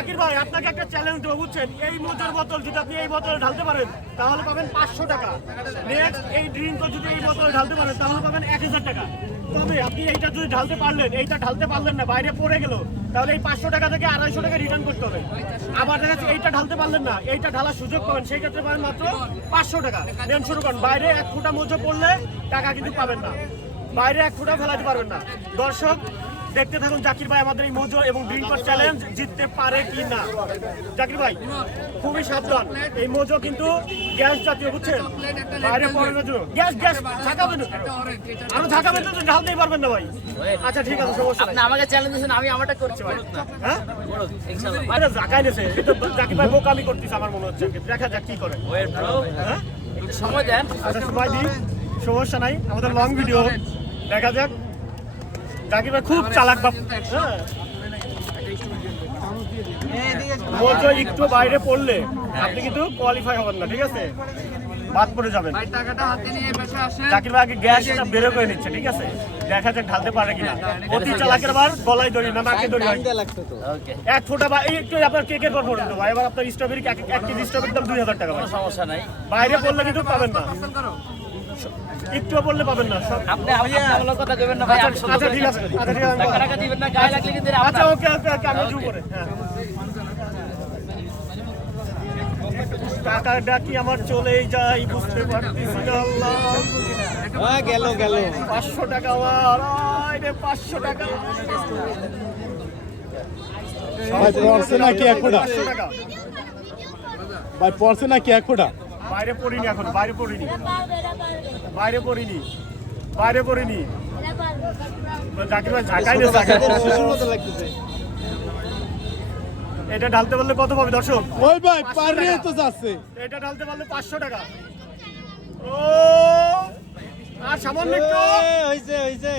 জাকির ভাই আপনাকে একটা চ্যালেঞ্জ দেবো বুঝছেন, এই মোজার বোতল যদি আপনি এই বোতলে ঢালতে পারেন তাহলে পাবেন 500 টাকা। নেক্সট এই ড্রিঙ্কও যদি এই বোতলে ঢালতে পারেন তাহলে পাবেন 1000 টাকা। তবে আপনি এইটা যদি ঢালতে পারলেন, এইটা ঢালতে পারলেন না, বাইরে পড়ে গেল, তাহলে এই 500 টাকা থেকে 250 টাকা রিটার্ন করতে হবে। আবার দেখা যাচ্ছে এইটা ঢালতে পারলেন না, এইটা ঢালার সুযোগ পাবেন, সেই ক্ষেত্রে পাবেন মাত্র 500 টাকা। নেন শুরু করেন। বাইরে 1 ফুটা মোজা পড়লে টাকা কিন্তু পাবেন না, বাইরে 1 ফুটা ফেলাতে পারবেন না। দর্শক দেখতে থাকুন জাকির ভাই আমাদের এই মোজো এবং ড্রিঙ্কার চ্যালেঞ্জ জিততে পারে কি না। জাকির ভাই খুবই সাবধান, এই মোজো কিন্তু গ্যাস জাতীয় বুঝছেন, বাইরে পড়ানোর জন্য গ্যাস গ্যাস ঝাঁকাবেন, আরো ঝাঁকাবেন তো ঢালতেই পারবেন না ভাই। আচ্ছা ঠিক আছে, সমস্যা আপনি আমাকে চ্যালেঞ্জ দিয়েছেন, আমি আমারটা করছি ভাই। হ্যাঁ ইনশাআল্লাহ আরে জাকাই নেছে, এটা জাকির ভাই বোকামি করতেছে আমার মনে হচ্ছে, দেখা যাক কি করে। ওয়েট ব্রো, হ্যাঁ একটু সময় দেন। আচ্ছা সময় দিই, সমস্যা নাই, আমাদের লং ভিডিও, দেখা যাক। জাকির ভাই খুব চালাক বাপ, হ্যাঁ মোজো একটু বাইরে পড়লে আপনি কিন্তু কোয়ালিফাই হবেন না, ঠিক আছে, বাদ পড়ে যাবেন। জাকির ভাই আগে গ্যাসটা বের করে নিচ্ছে, ঠিক আছে, দেখা যাক ঢালতে পারে কিনা। অতি চালাকের বার গলায় দড়ি না নাকে দড়ি হয়। ওকে, 1 ফুটা বা এই একটু আপনার কেকের পর পড়ে ভাই, এবার আপনার স্ট্রবেরি 1 কেজি স্ট্রবেরির দাম 2000 টাকা ভাই। কোনো সমস্যা নাই। বাইরে পড়লে কিন্তু পাবেন না, একটু পড়লে পাবেন না সব। আপনি আমার কথা কইবেন না ভাই। আচ্ছা ঠিক আছে, আচ্ছা ঠিক আছে, টাকা টাকা দিবেন না, গায়ে লাগলে কিন্তু আচ্ছা ওকে ওকে ওকে, আমি জু করে হ্যাঁ। টাকাটা কি আমার চলেই যায় বুঝতে পারতেছি না আল্লাহ। হ্যাঁ গেল গেল 500 টাকা আমার, আরে 500 টাকা ভাই পড়ছে নাকি 1 ফুটা? 500 টাকা ভাই পড়ছে নাকি 1 ফুটা? বাইরে পড়িনি, এখন বাইরে পড়িনি, বাইরে পড়িনি, বাইরে পড়িনি। জাকির ভাই ঝাঁকাই না, শিশুর মতো লাগতেছে। এটা ঢালতে পারলে কত পাবে দর্শক? ওই ভাই পারে তো যাচ্ছে। এটা ঢালতে পারলে 500 টাকা। ও আর সামান্য একটু হইছে হইছে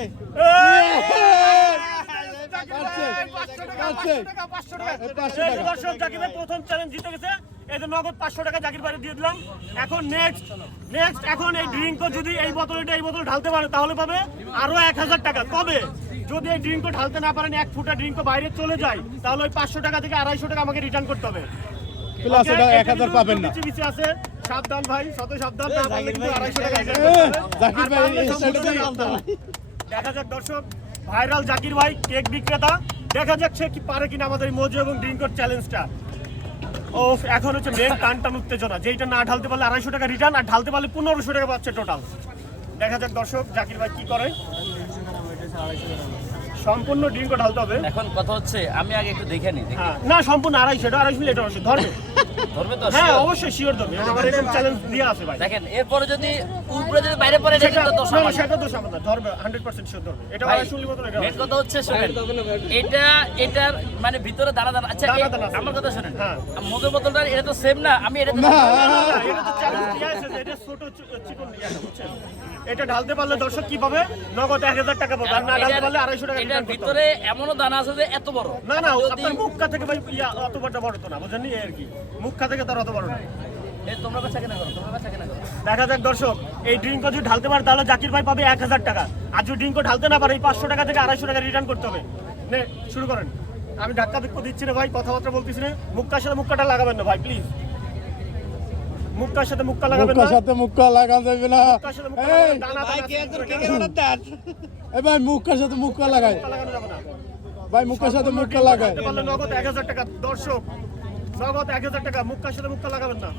দর্শক জাকির ভাই প্রথম চ্যালেঞ্জ জিতে গেছে, এই যে নগদ 500 টাকা জাকির ভাই দিয়ে দিলাম। এখন নেক্সট এখন এই ড্রিঙ্কও যদি এই বোতলটা এই বোতল ঢালতে পারে তাহলে পাবে আরো 1000 টাকা। তবে যদি এই ড্রিঙ্কও ঢালতে না পারেন, 1 ফুটা ড্রিঙ্কও বাইরে চলে যায়, তাহলে ওই 500 টাকা থেকে 250 টাকা আমাকে রিটার্ন করতে হবে। প্লাস এটা 1000 পাবেন না। নিচে আছে, সাবধান ভাই, শত সাবধান, না পারলে কিন্তু 250 টাকা জাকির ভাই এই স্ট্র্যাটেজি দেখা যাক দর্শক। ভাইরাল জাকির ভাই কেক বিক্রেতা, দেখা যাক সে কি পারে কিনা আমাদের এই মোজো এবং ড্রিঙ্কর চ্যালেঞ্জটা। ও এখন হচ্ছে মেন টান উত্তেজনা, যেটা না ঢালতে পারলে 250 টাকা রিটার্ন, আর ঢালতে পারলে 1500 টাকা পাচ্ছে টোটাল। দেখা যাক দর্শক জাকির ভাই কি করে। সম্পূর্ণ ড্রিঙ্কও ঢালতে হবে। এখন কথা হচ্ছে আমি আগে একটু দেখে নিই। হ্যাঁ না, সম্পূর্ণ 250 মিলি এটা অবশ্যই ধরবে। ধরবে তো? হ্যাঁ অবশ্যই শিওর ধরবে, আমার এরকম চ্যালেঞ্জ দিয়ে আছে ভাই। দেখেন এরপরে যদি উপরে যদি বাইরে পড়ে এটা কিন্তু দোষ আমার না। সেটা দোষ আমার না, ধরবে 100% শিওর ধরবে। এটা ভাই, 250 মিলি মতো এটা মেন কথা হচ্ছে শুনেন, এটার মানে ভিতরে দানা দানা। আচ্ছা দানা দানা আছে। আমার কথা শুনেন, হ্যাঁ। মধুর বোতলটা এটা তো সেম না, আমি এটা এটা তো চ্যালেঞ্জ দিয়ে আছে যে এটা ছোট চিকন দিয়ে আছে বুঝছেন। এটা ঢালতে পারলে দর্শক কি পাবে? নগদ 1000 টাকা পাবে, আর না ঢালতে পারলে 250 টাকা এটার রিটার্ন করতে হবে। ভিতরে এমনও দানা আছে যে এত বড়। না না, যদি আপনার মুখটা থেকে ভাই অত বড় তো না, বুঝেননি আর কি, মুখটা থেকে তার অত বড় না। তোমরা বেচা কেনা করো, তোমরা বেচা কেনা করো। দেখা যাক দর্শক, এই ড্রিঙ্কও যদি ঢালতে পারে তাহলে জাকির ভাই পাবে 1000 টাকা, আর যদি ড্রিঙ্কও ঢালতে না পারে এই 500 টাকা থেকে 250 টাকা রিটার্ন করতে হবে। নে শুরু করেন। আমি ধাক্কা ধিক্কা দিচ্ছি না ভাই, কথাবার্তা বলতেছি না, মুখটার সাথে মুখটা লাগাবেন না ভাই প্লিজ, মুখটার সাথে মুখটা লাগাবেন না, মুখের সাথে মুখটা লাগান যাবে না। মুখটার সাথে মুখটা লাগাবেন, দানা ভাই কে একজন কেকের অর্ডার দেন। এই ভাই মুখের সাথে মুখটা লাগায়, লাগানো যাবে না ভাই মুখের সাথে মুখটা লাগায়। ঢালতে পারলে নগদ 1000 টাকা দর্শক, নগদ 1000 টাকা, মুখটার সাথে মুখটা লাগাবেন না।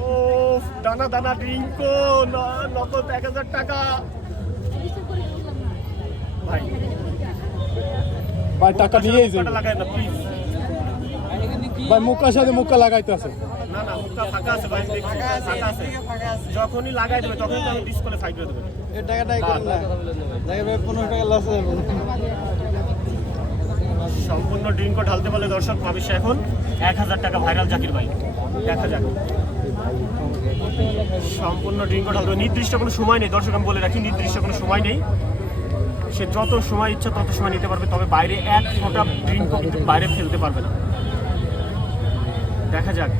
ও দানা দানা ড্রিঙ্কো, নগদ 1000 টাকা ভাই। ভাই টাকা নিয়েই যাবে মুখটা লাগায় না প্লিজ। ভাই মুখের সাথে মুখটা লাগাইতে আছে। না না, মুখটা ফাঁকা আছে ভাই, দেখছি ফাঁকা আছে, যখনই লাগাই দেবে তখনই তো আমি ডিসপ্লে করে দেবেন। এই টাকাটাই করেন না, দেখে ভাই 15 টাকা লস হয়ে যাবে। সম্পূর্ণ ড্রিঙ্কও ঢালতে পারলে দর্শক পাবে সে এখন 1000 টাকা। ভাইরাল জাকির ভাই, দেখা যাক সম্পূর্ণ ড্রিঙ্কও ঢালতে হবে। নির্দিষ্ট কোনো সময় নেই দর্শক, আমি বলে রাখি নির্দিষ্ট কোনো সময় নেই, সে যত সময় ইচ্ছা তত সময় নিতে পারবে, তবে বাইরে 1 ফোঁটা ড্রিঙ্কও কিন্তু বাইরে ফেলতে পারবে না। দেখা যাক,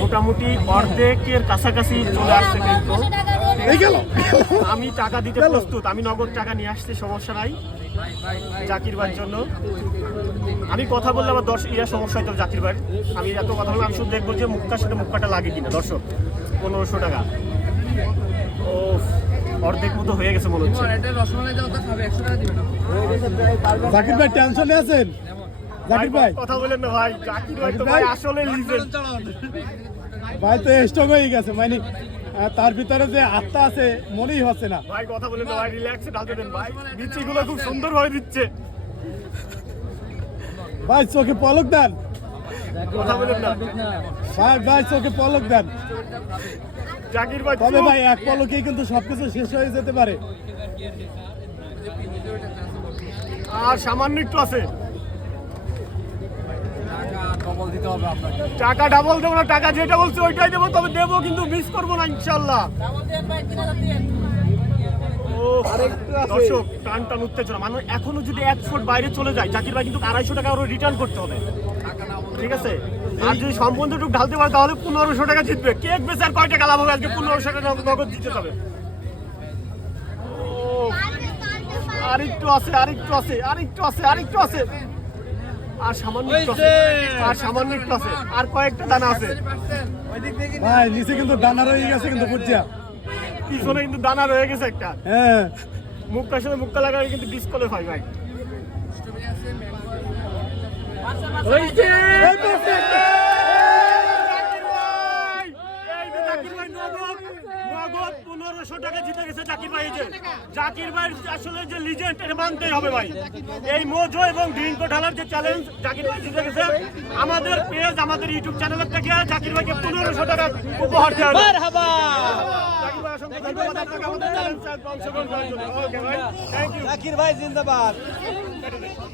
মোটামুটি অর্ধেকের কাছাকাছি চলে আসছে কিন্তু। আমি টাকা দিতে প্রস্তুত, আমি নগদ টাকা নিয়ে আসছি, সমস্যা নাই জাকির ভাইয়ের জন্য। আমি কথা বললে আমার সমস্যা হতো জাকির ভাই। আমি এত কথা বললাম, আমি শুধু দেখবো যে মুক্কার সাথে মুক্কাটা লাগে কিনা। দর্শক 1500 টাকা, ও অর্ধেক মতো হয়ে গেছে মনে হচ্ছে। জাকির ভাই টেনশনে আছেন? জাকির ভাই কথা বলেন না ভাই, জাকির ভাই তো ভাই আসলে লিজেন্ড। ভাই তো স্ট্রং হয়ে গেছে, মানে তার ভিতরে যে আত্মা আছে মনেই হচ্ছে না। ভাই কথা বলেন না ভাই, রিল্যাক্সে ঢালতে দেন ভাই, বিচিগুলো খুব সুন্দর ভাবে দিচ্ছে। ভাই চোখে পলক দেন, কথা বলেন না ভাই চোখে পলক দেন। জাকির ভাই। তবে ভাই এক পলকেই কিন্তু সবকিছু শেষ হয়ে যেতে পারে। আর সামান্য একটু আছে, টাকা ডাবল দেবো না, টাকা যেটা বলছি ওইটাই দেবো, তবে দেবো কিন্তু মিস করবো না ইনশাল্লাহ। ও দর্শক টান টান উত্তেজনা, মানে এখনো যদি 1 ফুট বাইরে চলে যায় জাকির ভাই কিন্তু 250 টাকা আরো রিটার্ন করতে হবে, ঠিক আছে? আর যদি সম্বন্ধটুকু ঢালতে পারে তাহলে 1500 টাকা জিতবে। কেক বেচে আর কয় টাকা লাভ হবে? আজকে 1500 টাকা নগদ জিতে যাবে। আরেকটু আছে, আরেকটু আছে, আরেকটু আছে, আরেকটু আছে, আর সামান্য একটু আছে, আর সামান্য একটু আছে, আর কয়েকটা দানা আছে। ভাই নিচে কিন্তু ডানা রয়ে গেছে কিন্তু বুঝছিয়া, পিছনে কিন্তু দানা রয়ে গেছে একটা। হ্যাঁ মুক্কার সাথে মুক্কা লাগালে কিন্তু ডিসকোয়ালিফাই ভাই। নগদ 1500 টাকা জিতে গেছে জাকির ভাই। জাকির ভাই আসলে যে লিজেন্ড এটা মানতেই হবে ভাই। এই মোজো এবং ড্রিঙ্কো ঢালার যে চ্যালেঞ্জ জাকির ভাই জিতে গেছে। আমাদের পেজ, আমাদের ইউটিউব চ্যানেলের থেকে জাকির ভাইকে 1500 টাকা উপহার দেওয়া হলো। জাকির ভাই অসংখ্য ধন্যবাদ আপনাকে আমাদের চ্যালেঞ্জে অংশগ্রহণ করার জন্য। ওকে ভাই, থ্যাংক ইউ। জাকির ভাই জিন্দাবাদ।